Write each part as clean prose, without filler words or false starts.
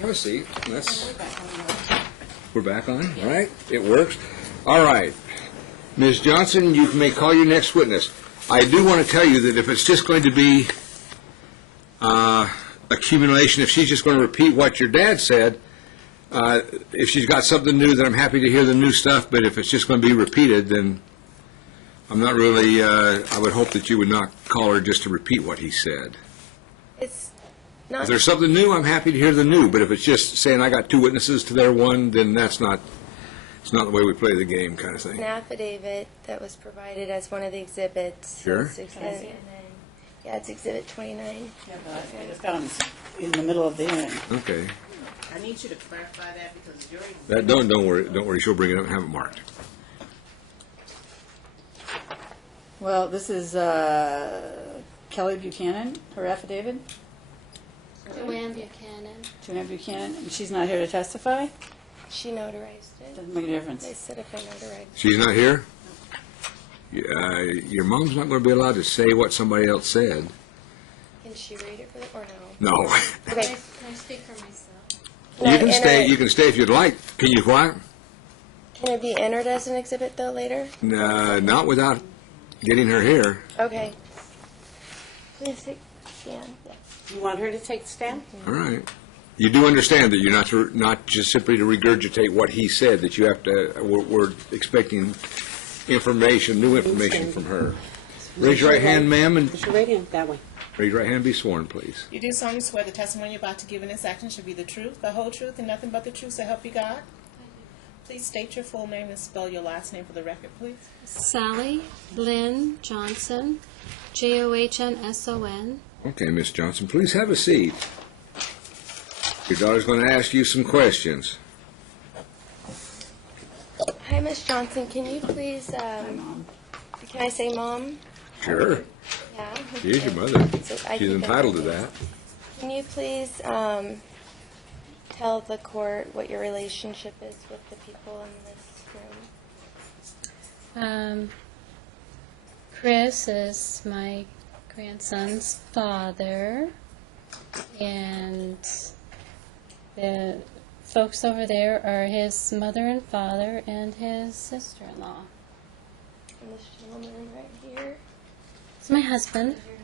Have a seat. We're back on, all right? It works. All right. Ms. Johnson, you may call your next witness. I do want to tell you that if it's just going to be accumulation, if she's just going to repeat what your dad said, if she's got something new, then I'm happy to hear the new stuff, but if it's just going to be repeated, then I'm not really, I would hope that you would not call her just to repeat what he said. It's not. If there's something new, I'm happy to hear the new, but if it's just saying I got two witnesses to their one, then that's not, it's not the way we play the game kind of thing. An affidavit that was provided as one of the exhibits. Sure. Yeah, it's Exhibit 29. Yeah, but it's down in the middle of the end. Okay. I need you to clarify that because you're... That, don't worry, she'll bring it up and have it marked. Well, this is Kelly Buchanan, her affidavit. Joanne Buchanan. Joanne Buchanan, and she's not here to testify? She notarized it. Doesn't make a difference. They said if I notarized it. She's not here? Your mom's not going to be allowed to say what somebody else said. Can she read it for the, or no? No. Okay. Can I speak for myself? You can stay. You can stay if you'd like. Can you what? Can it be entered as an exhibit, though, later? Not without getting her here. Okay. Please take stand. Yes. You want her to take the stand? All right. You do understand that you're not just simply to regurgitate what he said, that you have to, we're expecting information, new information from her. Raise your right hand, ma'am, and Put your right hand that way. raise your right hand and be sworn, please. You do solemnly swear the testimony you're about to give in this action should be the truth, the whole truth, and nothing but the truth, so help you God? Please state your full name and spell your last name for the record, please. Sally Lynn Johnson, Johnsson. Okay, Miss Johnson, please have a seat. Your daughter's going to ask you some questions. Hi, Miss Johnson. Can you please, Mom. can I say Mom? Sure. Yeah. She's your mother. So I She's think entitled to that's- that. Can you please tell the court what your relationship is with the people in this room? Chris is my grandson's father, and the folks over there are his mother and father and his sister-in-law. And this gentleman right here It's my husband. is your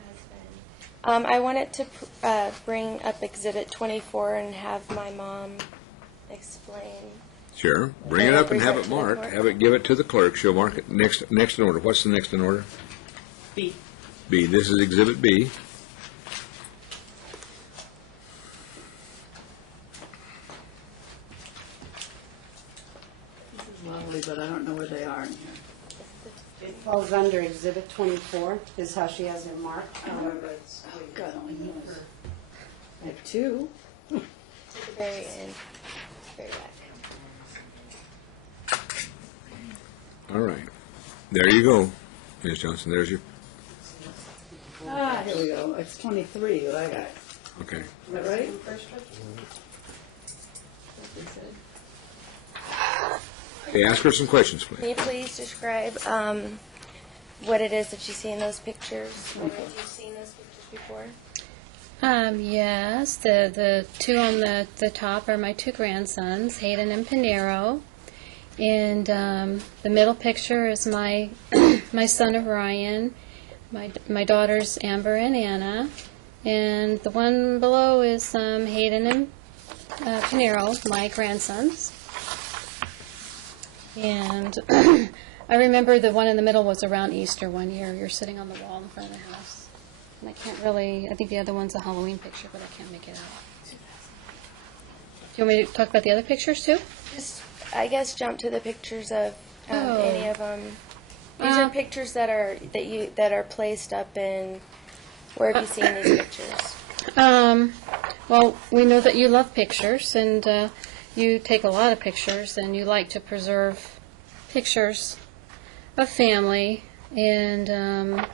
husband. I wanted to bring up Exhibit 24 and have my mom explain. Sure. Bring it up and have it marked. Have it, give it to the clerk. She'll mark it next in order. What's the next in order? B. B. This is Exhibit B. This is lovely, but I don't know where they are in here. It falls under Exhibit 24, is how she has it marked. However, it's... God only knows. I have two. To the very end, very back. All right. There you go, Ms. Johnson. There's your, Ah, here we go. It's 23, what I got. okay. Is that right? Okay, ask her some questions, Can please. you please describe what it is that you see in those pictures? Have you seen those pictures before? Yes, the two on the top are my two grandsons, Hayden and Pinero. And the middle picture is my my son Orion, my daughters Amber and Anna, and the one below is Hayden and Pinero, my grandsons. And I remember the one in the middle was around Easter one year. You're sitting on the wall in front of the house. And I can't really, I think the other one's a Halloween picture, but I can't make it out. Do you want me to talk about the other pictures too? Just, I guess, jump to the pictures of Oh. any of them. These are pictures that are placed up in. Where have you seen these pictures? Well, we know that you love pictures, and you take a lot of pictures, and you like to preserve pictures of family. And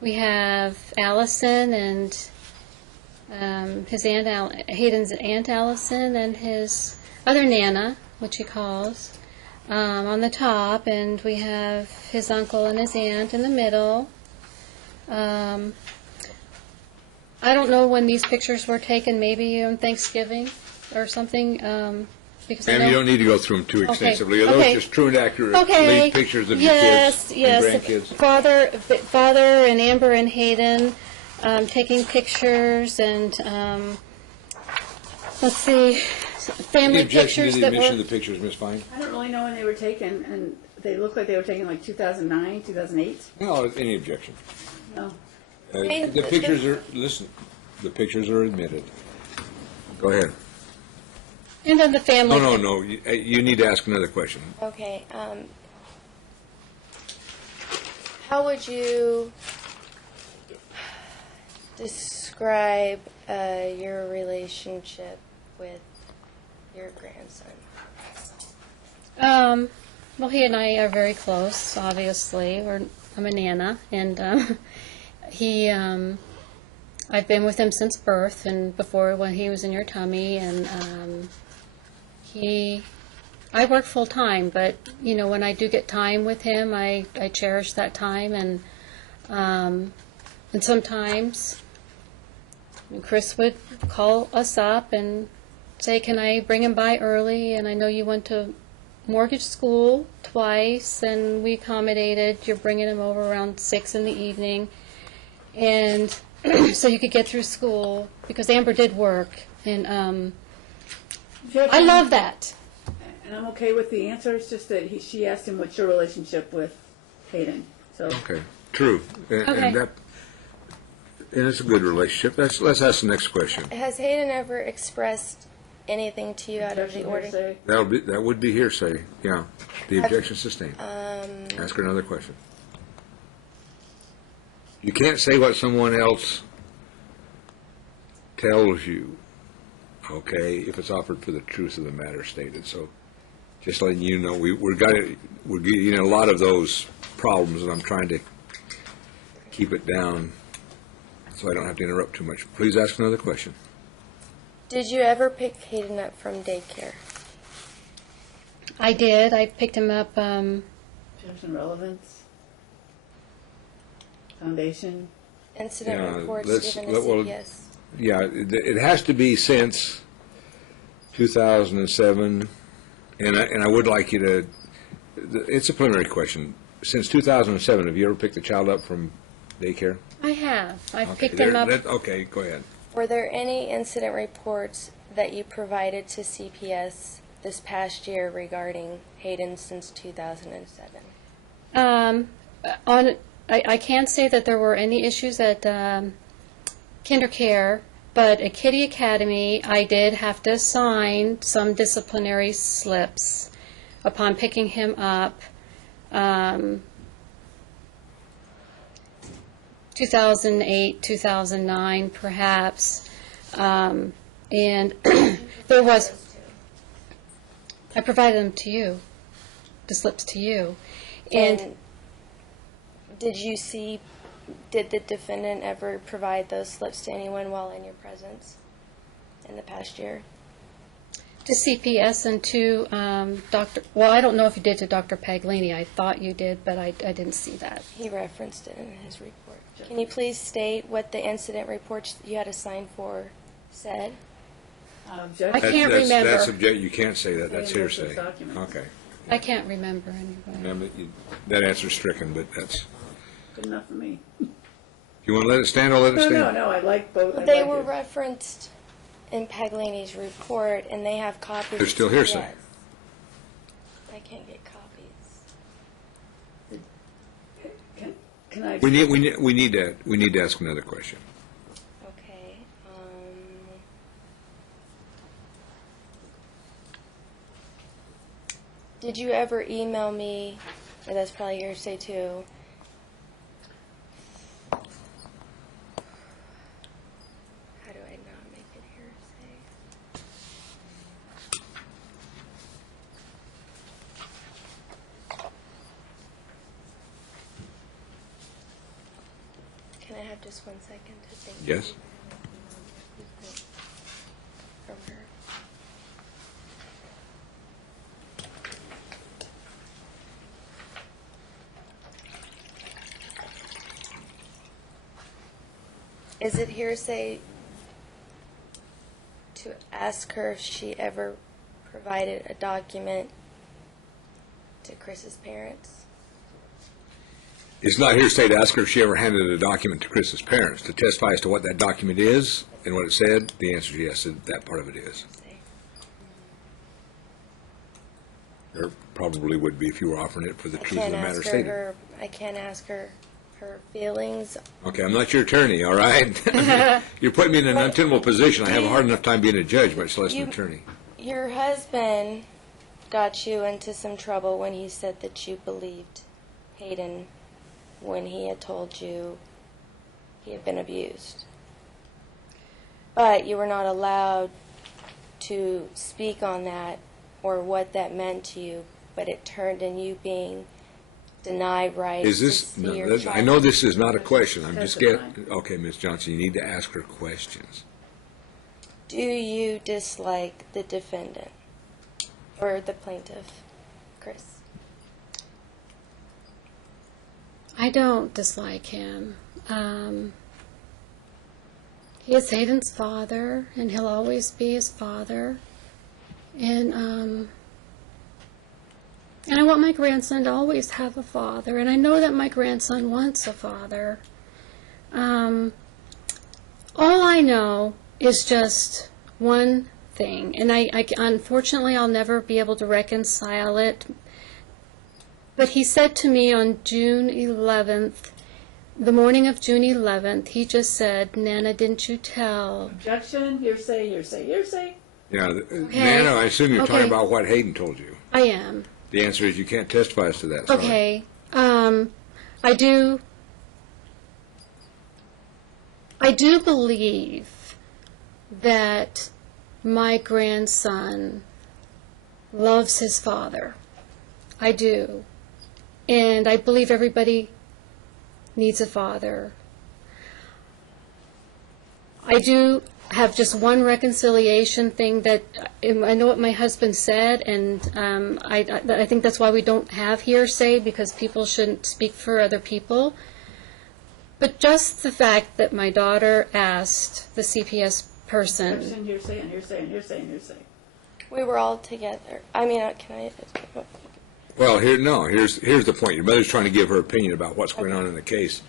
we have Allison and his aunt, Hayden's Aunt Allison, and his other Nana, which he calls, on the top, and we have his uncle and his aunt in the middle. I don't know when these pictures were taken, maybe on Thanksgiving or something, because I Ma'am, know... you don't need to go through them too extensively. Are okay. those just true and accurate Okay. pictures of your kids and grandkids? Father and Amber and Hayden taking pictures, and let's see, family Any objection pictures to the that admission were... of the pictures, Ms. Fine? I don't really know when they were taken, and they look like they were taken like 2009, 2008. No, any objection? No. Hey, The pictures are, listen, the pictures are admitted. Go ahead. And then the family... No, you need to ask another question. Okay. How would you describe your relationship with your grandson? Well, he and I are very close, obviously. I'm a Nana, and I've been with him since birth, and before when he was in your tummy, and I work full time, but when I do get time with him, I cherish that time, and sometimes Chris would call us up and say, "Can I bring him by early?" And I know you went to mortgage school twice, and we accommodated. You're bringing him over around 6 in the evening, and so you could get through school, because Amber did work, and I love that. And I'm okay with the answer. It's just that she asked him, "What's your relationship with Hayden?" So Okay, true. Okay. And it's a good relationship. Let's ask the next question. Has Hayden ever expressed anything to you out of the order? Hearsay. That would be hearsay, yeah. The objection sustained. Ask her another question. You can't say what someone else tells you, okay, if it's offered for the truth of the matter stated. So just letting you know, we're getting a lot of those problems, and I'm trying to keep it down so I don't have to interrupt too much. Please ask another question. Did you ever pick Hayden up from daycare? I did. I picked him up. Jefferson Relevance Foundation. Incident Yeah, reports let's- given to well, CPS. Yeah, it has to be since 2007, and I would like you to, it's a preliminary question. Since 2007, have you ever picked a child up from daycare? I have. I Okay, picked him up. Okay, go ahead. Were there any incident reports that you provided to CPS this past year regarding Hayden since 2007? I can't say that there were any issues at KinderCare, but at Kitty Academy, I did have to sign some disciplinary slips upon picking him up. 2008, 2009, perhaps, and there was. I provided them to you, the slips to you, and did the defendant ever provide those slips to anyone while in your presence in the past year? to CPS and to Dr. Well, I don't know if you did to Dr. Paglini. I thought you did, but I didn't see that. He referenced it in his report. Can you please state what the incident reports you had to sign for said? I can't remember. You can't say that. That's Say those hearsay. documents. Okay. I can't remember anybody. Ma'am, that answer's stricken, but that's, Good enough for me. you want to let it stand, I'll let it No, stand. no, I like both. I They like were it. referenced in Paglini's report, and they have copies. They're still hearsay. Yes. I can't get copies. Can I? We need to ask another question. Okay. Did you ever email me? Or that's probably hearsay too. How do I not make it hearsay? Can I have just 1 second to think? Yes? From her. Is it hearsay to ask her if she ever provided a document to Chris's parents? It's not hearsay to ask her if she ever handed a document to Chris's parents. To testify as to what that document is and what it said, the answer is yes, that part of it is. There probably would be if you were offering it for the truth of the matter stated. I can't ask her feelings. Okay, I'm not your attorney, all right? You're putting me in an untenable position. I have a hard enough time being a judge, much less an attorney. Your husband got you into some trouble when he said that you believed Hayden when he had told you he had been abused. But you were not allowed to speak on that or what that meant to you, but it turned in you being denied rights Is this, to see no, your that- child. I know this is not a question. I'm just Testify. getting, okay, Ms. Johnson, you need to ask her questions. Do you dislike the defendant or the plaintiff, Chris? I don't dislike him. He is Hayden's father, and he'll always be his father. And I want my grandson to always have a father, and I know that my grandson wants a father. All I know is just one thing, and I unfortunately I'll never be able to reconcile it. But he said to me on June 11th, the morning of June 11th, he just said, "Nana, didn't you tell?" Objection, hearsay, hearsay, hearsay. Yeah, Nana, I assume you're talking Okay. about what Hayden told you. I am. The answer is you can't testify as to that. Sorry. Okay. I do believe that my grandson loves his father. I do. And I believe everybody needs a father. I do have just one reconciliation thing that I know what my husband said, and I think that's why we don't have hearsay, because people shouldn't speak for other people. But just the fact that my daughter asked the CPS person, Objection, hearsay, and hearsay, and hearsay, and hearsay. We were all together. I mean, can I? Well, here's the point. Your mother's trying to give her opinion about what's going on in the case.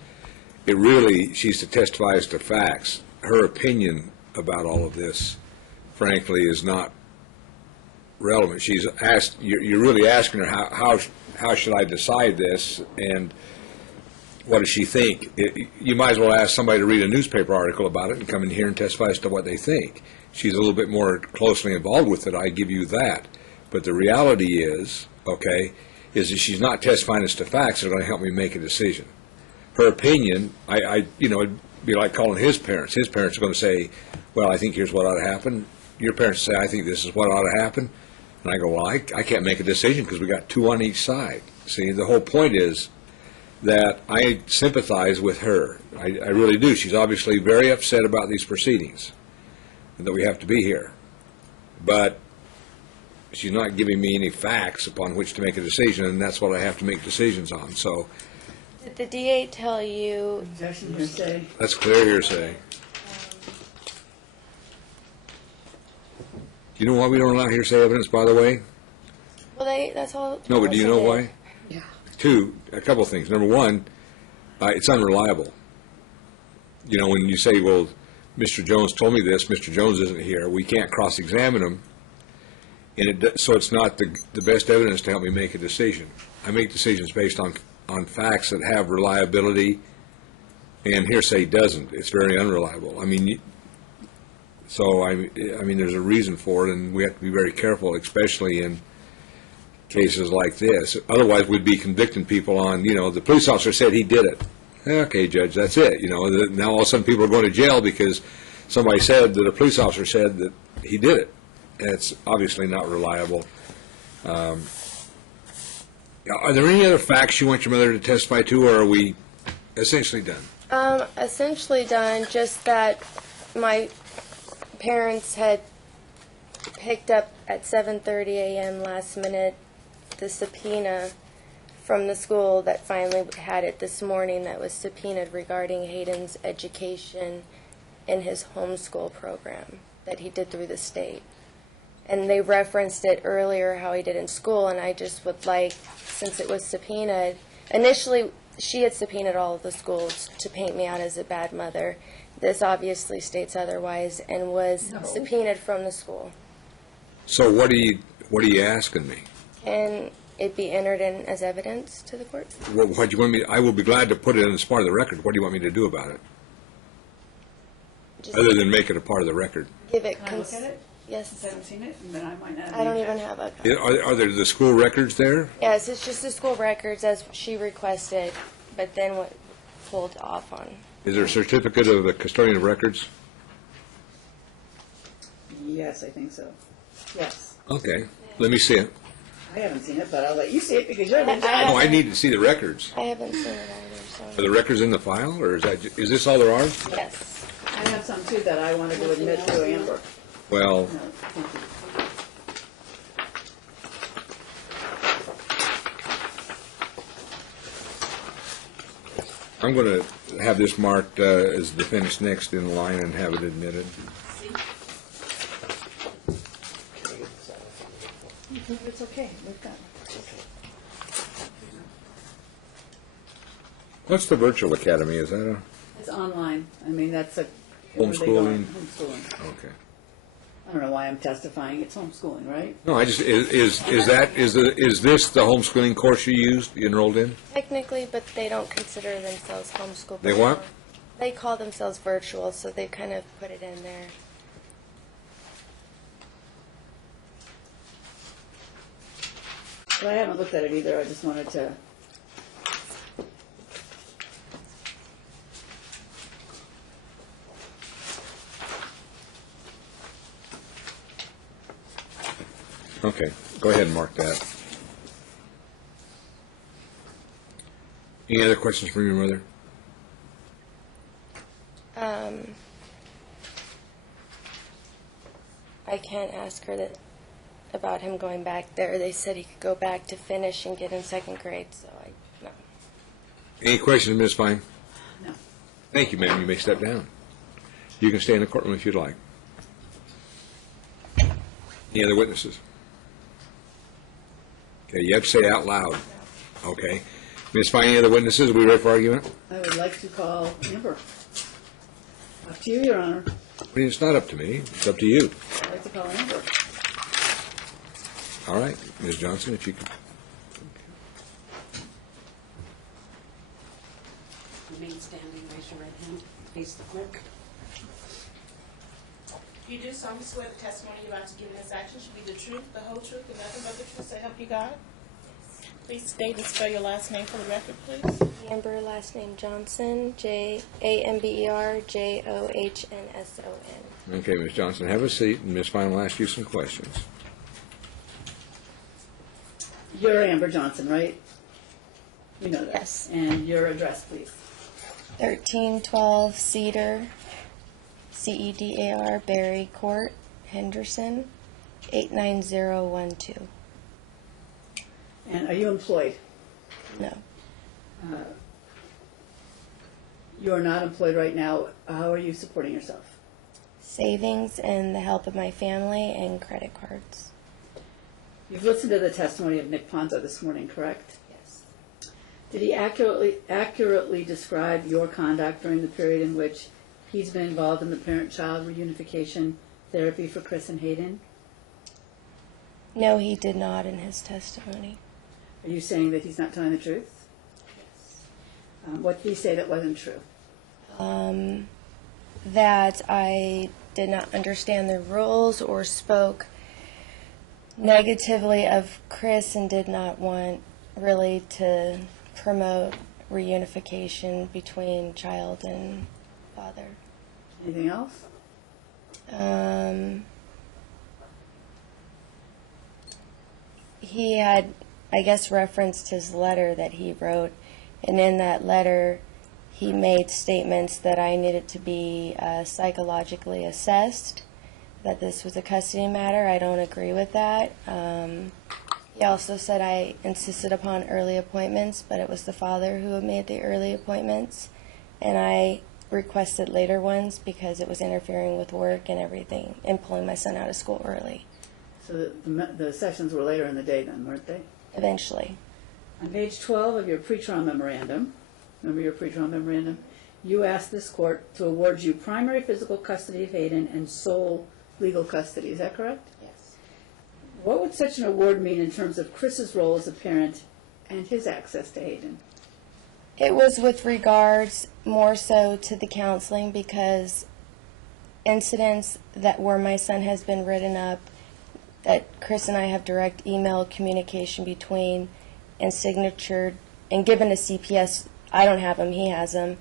It really, she's to testify as to facts. Her opinion about all of this, frankly, is not relevant. She's asked, you're really asking her, how should I decide this, and what does she think? You might as well ask somebody to read a newspaper article about it and come in here and testify as to what they think. She's a little bit more closely involved with it, I give you that. But the reality is, okay, is that she's not testifying as to facts that are going to help me make a decision. Her opinion, it'd be like calling his parents. His parents are going to say, well, I think here's what ought to happen. Your parents say, I think this is what ought to happen. And I go, well, I can't make a decision because we got two on each side. See, the whole point is that I sympathize with her. I really do. She's obviously very upset about these proceedings and that we have to be here. But she's not giving me any facts upon which to make a decision, and that's what I have to make decisions on. So Did the DA tell you? Objection, hearsay. that's clear hearsay. Do you know why we don't allow hearsay evidence, by the way? Well, that's all. No, but do you know why? yeah, Two, a couple of things. Number one, it's unreliable. You know, when you say, well, Mr. Jones told me this, Mr. Jones isn't here, we can't cross-examine him, and so it's not the best evidence to help me make a decision. I make decisions based on facts that have reliability, and hearsay doesn't. It's very unreliable. I mean, there's a reason for it, and we have to be very careful, especially in cases like this. Otherwise, we'd be convicting people on, the police officer said he did it. Okay, Judge, that's it. Now all of a sudden people are going to jail because somebody said that a police officer said that he did it. And it's obviously not reliable. Are there any other facts you want your mother to testify to, or are we essentially done? Essentially done. Just that my parents had picked up at 7:30 a.m. last minute the subpoena from the school that finally had it this morning that was subpoenaed regarding Hayden's education in his homeschool program that he did through the state. And they referenced it earlier, how he did in school, and I just would like, since it was subpoenaed, initially she had subpoenaed all of the schools to paint me out as a bad mother. This obviously states otherwise and was subpoenaed from the school. So what are you asking me? Can it be entered in as evidence to the court? What do you want me? I will be glad to put it in as part of the record. What do you want me to do about it, Just other than make it a part of the record? give it. Can I look at it? Yes. Since I haven't seen it, and then I might not have I don't any even objection. have a. Are there the school records there? Yes, it's just the school records as she requested, but then what pulled off on. Is there a certificate of the custodian of records? Yes, I think so. Yes. Okay, let me see it. I haven't seen it, but I'll let you see it because you're the I- judge. Oh, I need to see the records. I haven't seen it either, Are so. the records in the file, or is this all there are? Yes. I have some too that I wanted to admit to Amber. Well, No, thank you. I'm going to have this marked as defendant's next in line and have it admitted. It's okay, we've got it. What's the virtual academy? Is that a, It's online. I mean, that's a. Homeschooling? Homeschooling. okay. I don't know why I'm testifying. It's homeschooling, right? No, I just, is this the homeschooling course you used, you enrolled in? Technically, but they don't consider themselves homeschool. They what? They call themselves virtual, so they kind of put it in there. But I haven't looked at it either. I just wanted to. Okay, go ahead and mark that. Any other questions from your mother? I can't ask her that about him going back there. They said he could go back to finish and get in second grade, so no. Any questions, Ms. Fine? No. Thank you, ma'am. You may step down. You can stay in the courtroom if you'd like. Any other witnesses? Okay, you have to say out loud. Okay. Ms. Fine, any other witnesses? Are we ready for argument? I would like to call Amber. Up to you, Your Honor. I mean, it's not up to me. It's up to you. I'd like to call Amber. All right, Ms. Johnson, if you could. Remain standing, raise your right hand, face the clerk. You do solemnly swear the testimony you're about to give in this action should be the truth, the whole truth, and nothing but the truth, so help you God? Please state and spell your last name for the record, please. Amber, last name Johnson, Jamber, Johnsson. Okay, Ms. Johnson, have a seat, and Ms. Fine will ask you some questions. You're Amber Johnson, right? You know that. Yes. And your address, please. 1312 Cedar, Cedar, Berry Court, Henderson, 89012. And are you employed? No. You are not employed right now. How are you supporting yourself? Savings and the help of my family and credit cards. You've listened to the testimony of Nick Ponzo this morning, correct? Yes. Did he accurately describe your conduct during the period in which he's been involved in the parent-child reunification therapy for Chris and Hayden? No, he did not in his testimony. Are you saying that he's not telling the truth? What did he say that wasn't true? That I did not understand the rules or spoke negatively of Chris and did not want really to promote reunification between child and father. Anything else? He had, I guess, referenced his letter that he wrote, and in that letter he made statements that I needed to be psychologically assessed, that this was a custody matter. I don't agree with that. He also said I insisted upon early appointments, but it was the father who had made the early appointments, and I requested later ones because it was interfering with work and everything, and pulling my son out of school early, So the sessions were later in the day then, weren't they? eventually. On page 12 of your pretrial memorandum, remember your pretrial memorandum? You asked this court to award you primary physical custody of Hayden and sole legal custody. Is that correct? Yes. What would such an award mean in terms of Chris's role as a parent and his access to Hayden? It was with regards more so to the counseling, because incidents that where my son has been written up, that Chris and I have direct email communication between and signatured and given to CPS. I don't have them, he has them.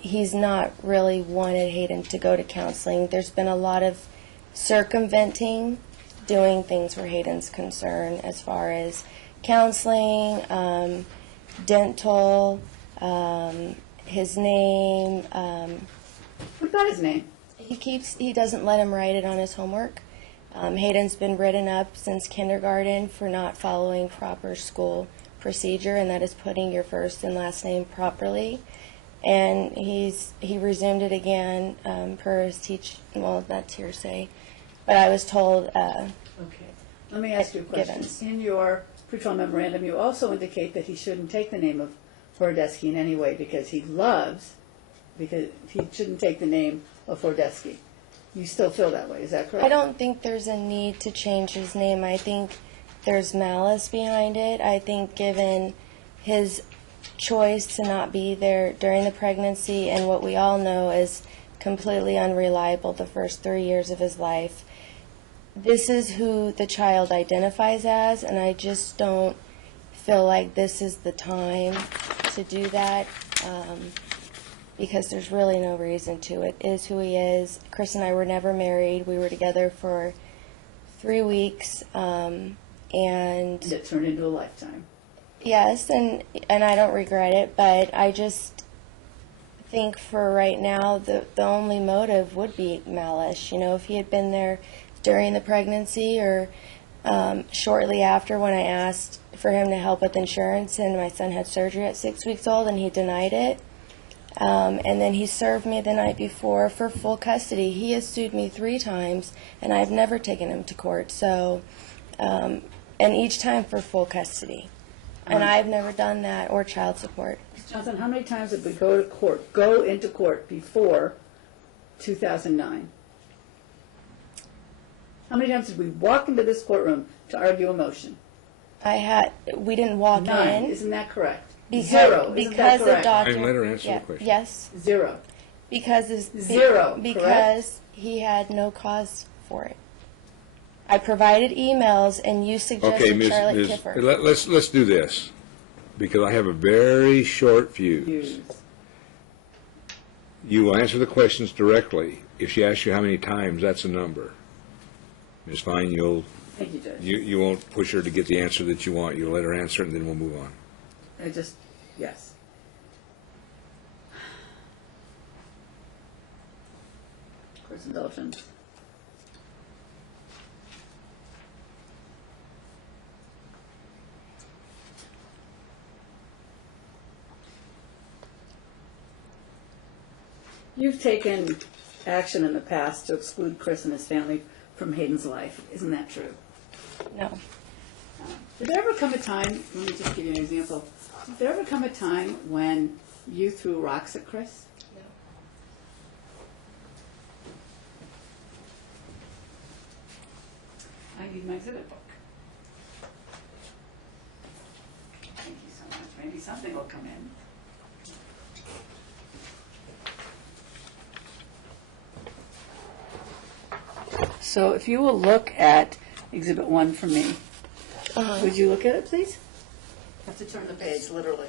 He's not really wanted Hayden to go to counseling. There's been a lot of circumventing, doing things where Hayden's concerned as far as counseling, dental, his name. What about his name? He doesn't let him write it on his homework. Hayden's been written up since kindergarten for not following proper school procedure, and that is putting your first and last name properly. And he resumed it again per his that's hearsay, but I was told. Okay. Let me ask you a question. Givens. In your pretrial memorandum, you also indicate that he shouldn't take the name of Horodesky in any way because he shouldn't take the name of Horodesky. You still feel that way, is that correct? I don't think there's a need to change his name. I think there's malice behind it. I think given his choice to not be there during the pregnancy and what we all know is completely unreliable the first 3 years of his life, this is who the child identifies as, and I just don't feel like this is the time to do that. Because there's really no reason to. It is who he is. Chris and I were never married. We were together for 3 weeks, and it turned into a lifetime. yes, and I don't regret it, but I just think for right now the only motive would be malice. You know, if he had been there during the pregnancy or shortly after when I asked for him to help with insurance and my son had surgery at 6 weeks old and he denied it. And then he served me the night before for full custody. He has sued me 3 times, and I've never taken him to court. So, and each time for full custody. And I've never done that or child support. Ms. Johnson, how many times did we go into court before 2009? How many times did we walk into this courtroom to argue a motion? We didn't walk 9, in. isn't that correct? Because, 0, isn't because that the correct? doctor. And let her answer the question. Yes, 0. because 0, because correct? he had no cause for it. I provided emails, and you suggested Okay, Charlotte Ms. Kiffer. Let's do this, because I have a very short fuse. Use. You will answer the questions directly. If she asks you how many times, that's a number. It's fine, Thank you, Judge. you won't push her to get the answer that you want. You'll let her answer it, and then we'll move on. Yes. Court's indulgence. You've taken action in the past to exclude Chris and his family from Hayden's life. Isn't that true? No. Did there ever come a time, let me just give you an example. Did there ever come a time when you threw rocks at Chris? No. I need my exhibit book. Thank you so much. Maybe something will come in. So if you will look at Exhibit 1 for me, would you look at it, please? I have to turn the page, literally.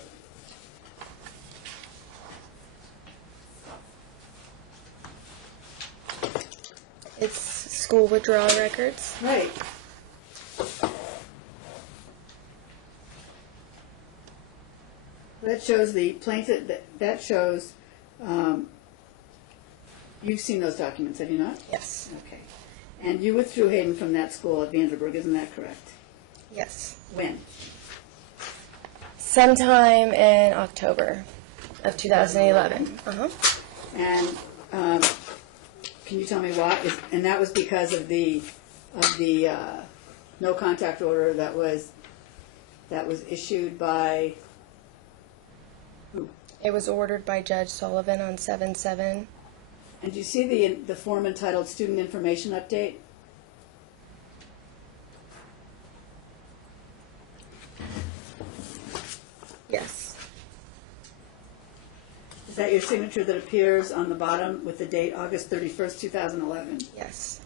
It's school withdrawal records. Right. That shows the plaintiff, that shows, you've seen those documents, have you not? Yes. Okay. And you withdrew Hayden from that school at Vanderburg, isn't that correct? Yes. When? Sometime in October of 2011. And can you tell me why? And that was because of the no contact order that was issued by who? It was ordered by Judge Sullivan on 7/7. And do you see the form entitled Student Information Update? Yes. Is that your signature that appears on the bottom with the date August 31st, 2011? Yes.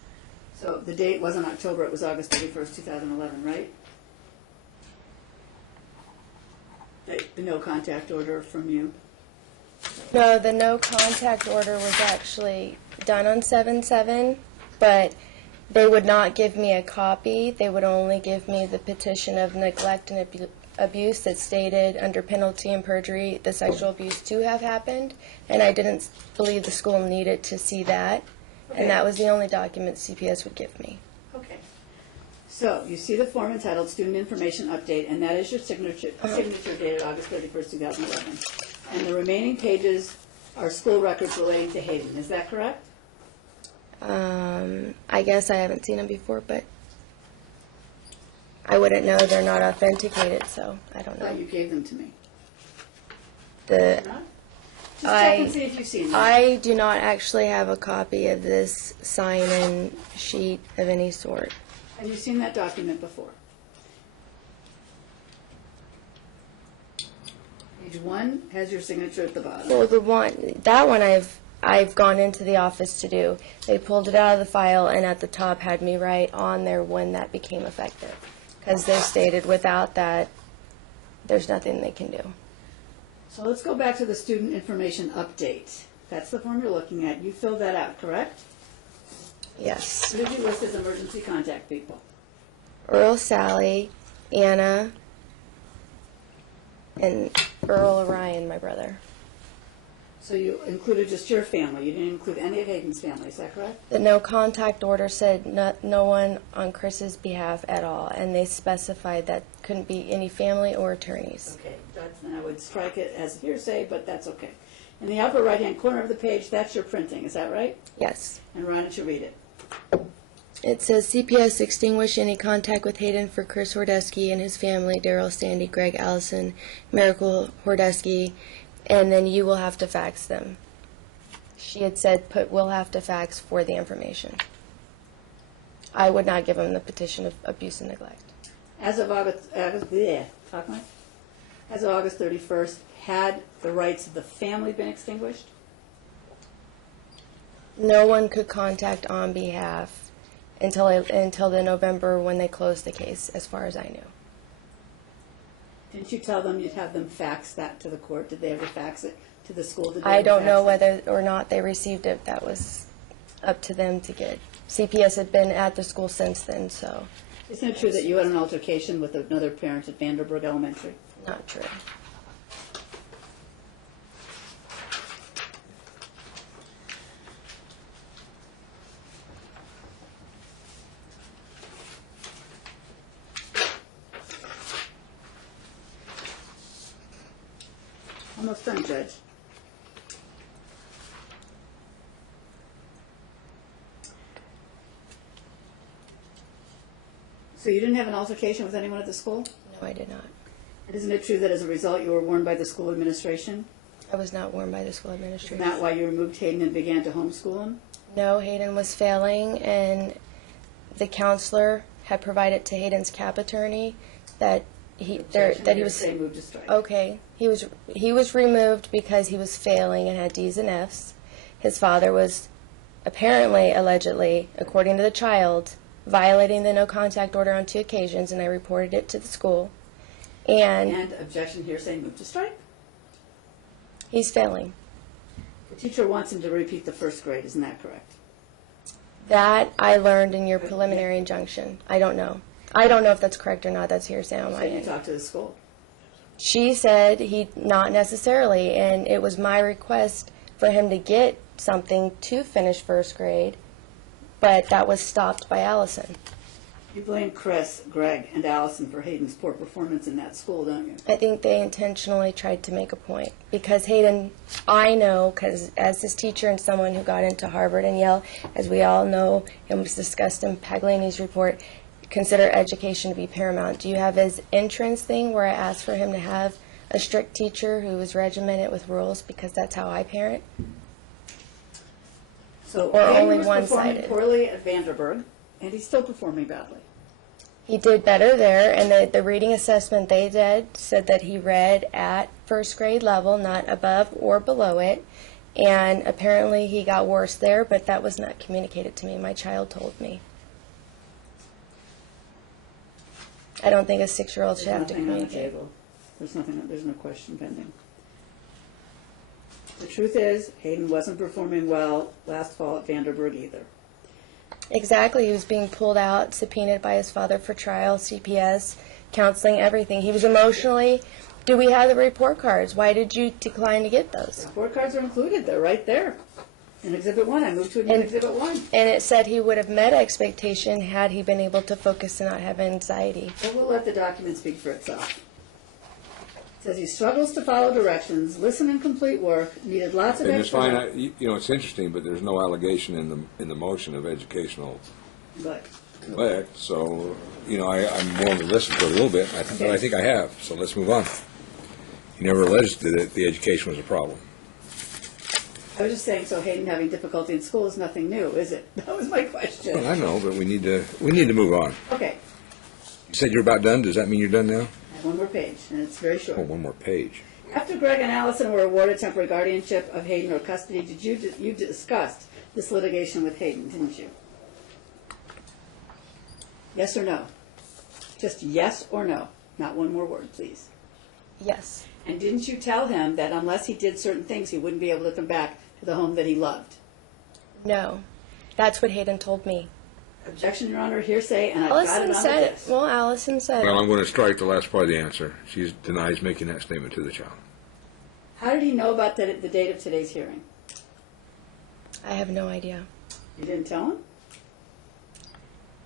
So the date wasn't October, it was August 31st, 2011, right? The no contact order from you? No, the no contact order was actually done on 7/7, but they would not give me a copy. They would only give me the petition of neglect and abuse that stated under penalty and perjury the sexual abuse to have happened, and I didn't believe the school needed to see that, Okay. and that was the only document CPS would give me. Okay. So you see the form entitled Student Information Update, and that is your signature dated August 31st, 2011. And the remaining pages are school records relating to Hayden. Is that correct? I guess I haven't seen them before, but I wouldn't know. They're not authenticated, so I don't I thought know. you gave them to me. The Not? Just check and see if you've seen them. I do not actually have a copy of this sign-in sheet of any sort. Have you seen that document before? Page 1 has your signature at the bottom. Well, that one I've gone into the office to do. They pulled it out of the file and at the top had me write on there when that became effective. Because they stated without that, there's nothing they can do. So let's go back to the Student Information Update. That's the form you're looking at. You filled that out, correct? Yes. Who did you list as emergency contact people? Earl, Sally, Anna, and Earl Orion, my brother. So you included just your family. You didn't include any of Hayden's family. Is that correct? The no contact order said no one on Chris's behalf at all, and they specified that couldn't be any family or attorneys. Okay, then I would strike it as hearsay, but that's okay. In the upper right-hand corner of the page, that's your printing. Is that right? Yes. And why don't you read it? It says CPS extinguish any contact with Hayden for Chris Horodesky and his family, Daryl, Sandy, Greg, Allison, Miracle Horodesky, and then you will have to fax them. She had said we'll have to fax for the information. I would not give them the petition of abuse and neglect. As of August 31st, had the rights of the family been extinguished? No one could contact on behalf until the November when they closed the case, as far as I knew. Didn't you tell them you'd have them fax that to the court? Did they ever fax it to the school? Did they I ever don't know fax it? whether or not they received it. That was up to them to get. CPS had been at the school since then, so Isn't it true that you had an altercation with another parent at Vanderburg Elementary? not true. Almost done, Judge. So you didn't have an altercation with anyone at the school? No, I did not. And isn't it true that as a result you were warned by the school administration? I was not warned by the school Isn't administration. that why you removed Hayden and began to homeschool him? No, Hayden was failing, and the counselor had provided to Hayden's cap attorney that he was Say move to strike. okay. He was removed because he was failing and had D's and F's. His father was apparently, allegedly, according to the child, violating the no contact order on 2 occasions, and I reported it to the school. And objection here, say move to strike. He's failing. The teacher wants him to repeat the first grade, isn't that correct? That I learned in your preliminary injunction. I don't know. I don't know if that's correct or not. That's hearsay on my So you end. talked to the school. She said he not necessarily, and it was my request for him to get something to finish first grade, but that was stopped by Allison. You blame Chris, Greg, and Allison for Hayden's poor performance in that school, don't you? I think they intentionally tried to make a point because Hayden, I know, because as his teacher and someone who got into Harvard and Yale, as we all know and was discussed in Paglini's report, consider education to be paramount. Do you have his entrance thing where I asked for him to have a strict teacher who was regimented with rules because that's how I parent? So Or Hayden only was one-sided. performing poorly at Vanderburg, and he's still performing badly. He did better there, and the reading assessment they did said that he read at first grade level, not above or below it, and apparently he got worse there, but that was not communicated to me. My child told me. I don't think a 6-year-old should There's have to nothing on the communicate. table. There's no question pending. The truth is, Hayden wasn't performing well last fall at Vanderburg either. Exactly. He was being pulled out, subpoenaed by his father for trial, CPS, counseling, everything. He was emotionally. Do we have the report cards? Why did you decline to get those? Report cards are included. They're right there. In Exhibit 1, I moved to admit And- Exhibit 1. And it said he would have met expectation had he been able to focus and not have anxiety. But we'll let the document speak for itself. It says he struggles to follow directions, listen and complete work, needed lots of And it's fine, extra. you know, it's interesting, but there's no allegation in the motion of educational But neglect, so, you know, I'm willing to listen for a little bit, but I think I have, so let's move on. He never alleged that the education was a problem. I was just saying, so Hayden having difficulty in school is nothing new, is it? That was my question. Well, I know, but we need to move on. Okay, You said you're about done, does that mean you're done now? I have one more page, and it's very short. Oh, one more page. After Greg and Allison were awarded temporary guardianship of Hayden or custody, you discussed this litigation with Hayden, didn't you? Yes or no? Just yes or no. Not one more word, please. Yes. And didn't you tell him that unless he did certain things, he wouldn't be able to come back to the home that he loved? No. That's what Hayden told me. Objection, Your Honor, hearsay, and I've got Allison it on the said it. disc. Well, Allison said Well, it. I'm going to strike the last part of the answer. She denies making that statement to the child. How did he know about the date of today's hearing? I have no idea. You didn't tell him?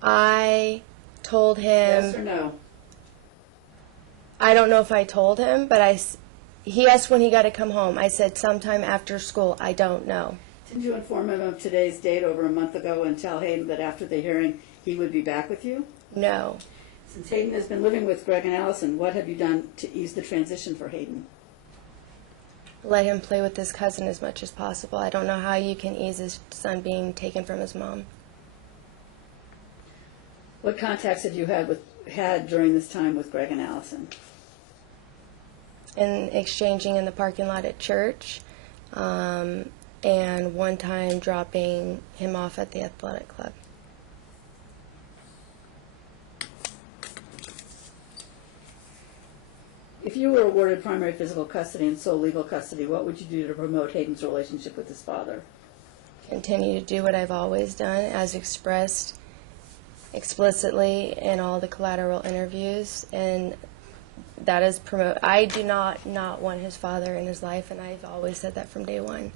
I told Yes or him, no? I don't know if I told him, but he asked when he got to come home. I said sometime after school. I don't know. Didn't you inform him of today's date over a month ago and tell Hayden that after the hearing, he would be back with you? No. Since Hayden has been living with Greg and Allison, what have you done to ease the transition for Hayden? Let him play with his cousin as much as possible. I don't know how you can ease his son being taken from his mom. What contacts have you had during this time with Greg and Allison? And exchanging in the parking lot at church, and one time dropping him off at the athletic club. If you were awarded primary physical custody and sole legal custody, what would you do to promote Hayden's relationship with his father? Continue to do what I've always done, as expressed explicitly in all the collateral interviews, and that is promote. I do not want his father in his life, and I've always said that from day one.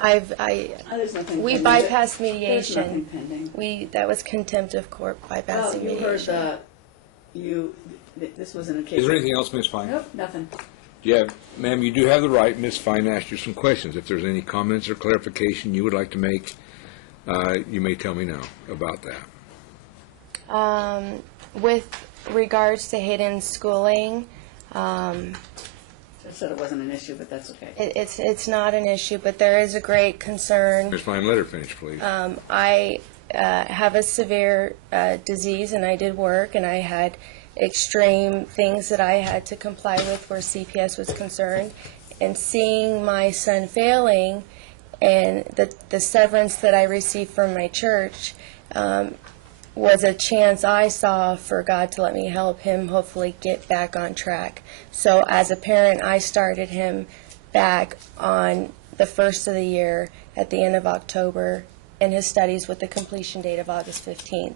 There's nothing We pending. bypassed There's nothing mediation. pending. That was contempt of court, Oh, bypassing you heard mediation. this wasn't a case. Is there anything else, Ms. Fine? Nope, nothing. Yeah, ma'am, you do have the right. Ms. Fine asked you some questions. If there's any comments or clarification you would like to make, you may tell me now about that. With regards to Hayden's schooling, I said it wasn't an issue, but that's okay. it's not an issue, but there is a great concern. Ms. Fine, let her finish, please. I have a severe disease, and I did work, and I had extreme things that I had to comply with where CPS was concerned. And seeing my son failing and the severance that I received from my church was a chance I saw for God to let me help him hopefully get back on track. So as a parent, I started him back on the first of the year at the end of October in his studies with the completion date of August 15th.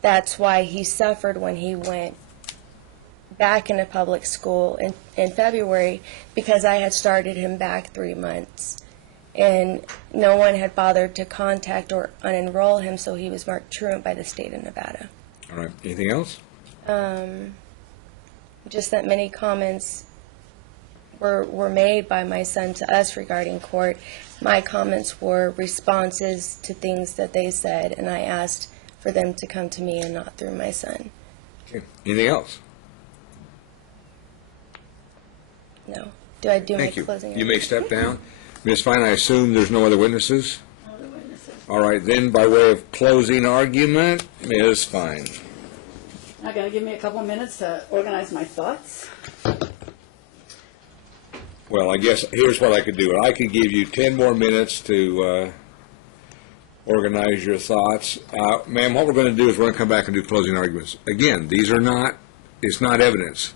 That's why he suffered when he went back into public school in February, because I had started him back 3 months. and no one had bothered to contact or unenroll him, so he was marked truant by the state of Nevada. All right, anything else? Just that many comments were made by my son to us regarding court. My comments were responses to things that they said, and I asked for them to come to me and not through my son. Okay, anything else? No. Do I do Thank my you. closing? You may step down. Ms. Fine, I assume there's no other witnesses? No other witnesses. All right, then, by way of closing argument, Ms. Fine. Now, going to give me a couple of minutes to organize my thoughts. Well, I guess here's what I could do. I could give you 10 more minutes to organize your thoughts. Ma'am, what we're going to do is we're going to come back and do closing arguments. Again, these are not, it's not evidence.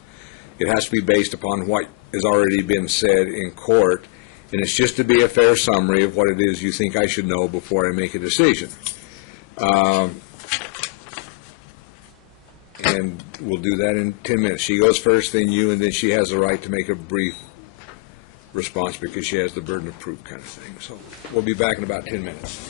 It has to be based upon what has already been said in court, and it's just to be a fair summary of what it is you think I should know before I make a decision. And we'll do that in 10 minutes. She goes first, then you, and then she has the right to make a brief response because she has the burden of proof kind of thing. So we'll be back in about 10 minutes.